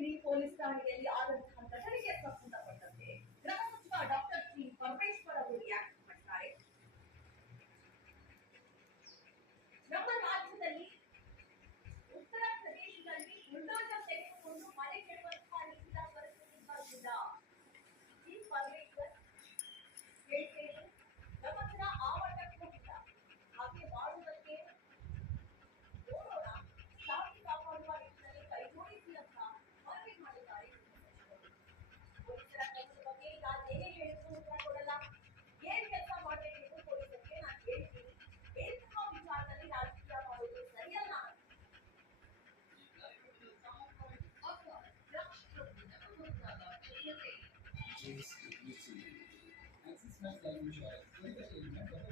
Channagiri police ಠಾಣೆಯಲ್ಲಿ ಆದಂತಹ ಘಟನೆಗೆ ಸಂಬಂಧಪಟ್ಟಂತೆ ಗೃಹ ಸಚಿವ ಡಾಕ್ಟರ್ ಟಿ ಪರಮೇಶ್ವರ್ ಅವರು ರಿಯಾಕ್ಟ್ ಮಾಡಿದ್ದಾರೆ. ನಮ್ಮ ರಾಜ್ಯದಲ್ಲಿ ಉತ್ತರ ಪ್ರದೇಶದಲ್ಲಿ ಬುಲ್ಡೋಜರ್ ತೆಗೆದುಕೊಂಡು ಮನೆ ಕೆಡುವಂತಹ ರೀತಿಯ ಪರಿಸ್ಥಿತಿ ಬಂದಿಲ್ಲ. ಈ ಪರಮೇಶ್ವರ್ ಹೇಳಿಕೆಯನ್ನು ಗಮನ ಆ ಮಟ್ಟಕ್ಕೆ ಹೋಗಿಲ್ಲ. ಹಾಗೆ ಮಾಡುವುದಕ್ಕೆ ನೋಡೋಣ, ಶಾಂತಿ ಕಾಪಾಡುವ ನಿಟ್ಟಿನಲ್ಲಿ ಕೈಜೋಡಿಸಿ ಅಂತ ಮನವಿ ಮಾಡಿದ್ದಾರೆ. ಪೊಲೀಸರ ಕೆಲಸದ ಬಗ್ಗೆ ನಾನೇನೇ ಹೇಳಿದ್ರು ಉತ್ತರ ಕೊಡಲ್ಲ. ಏನ್ ಕೆಲಸ ಮಾಡಬೇಕೆಂದು ಪೊಲೀಸರಿಗೆ ನಾನು ಹೇಳ್ತೀನಿ. ಬೇಸಿರುವ ವಿಚಾರದಲ್ಲಿ ರಾಜಕೀಯ ಮಾಡೋದು ಸರಿಯಲ್ಲ. Axis Max Life Insurance.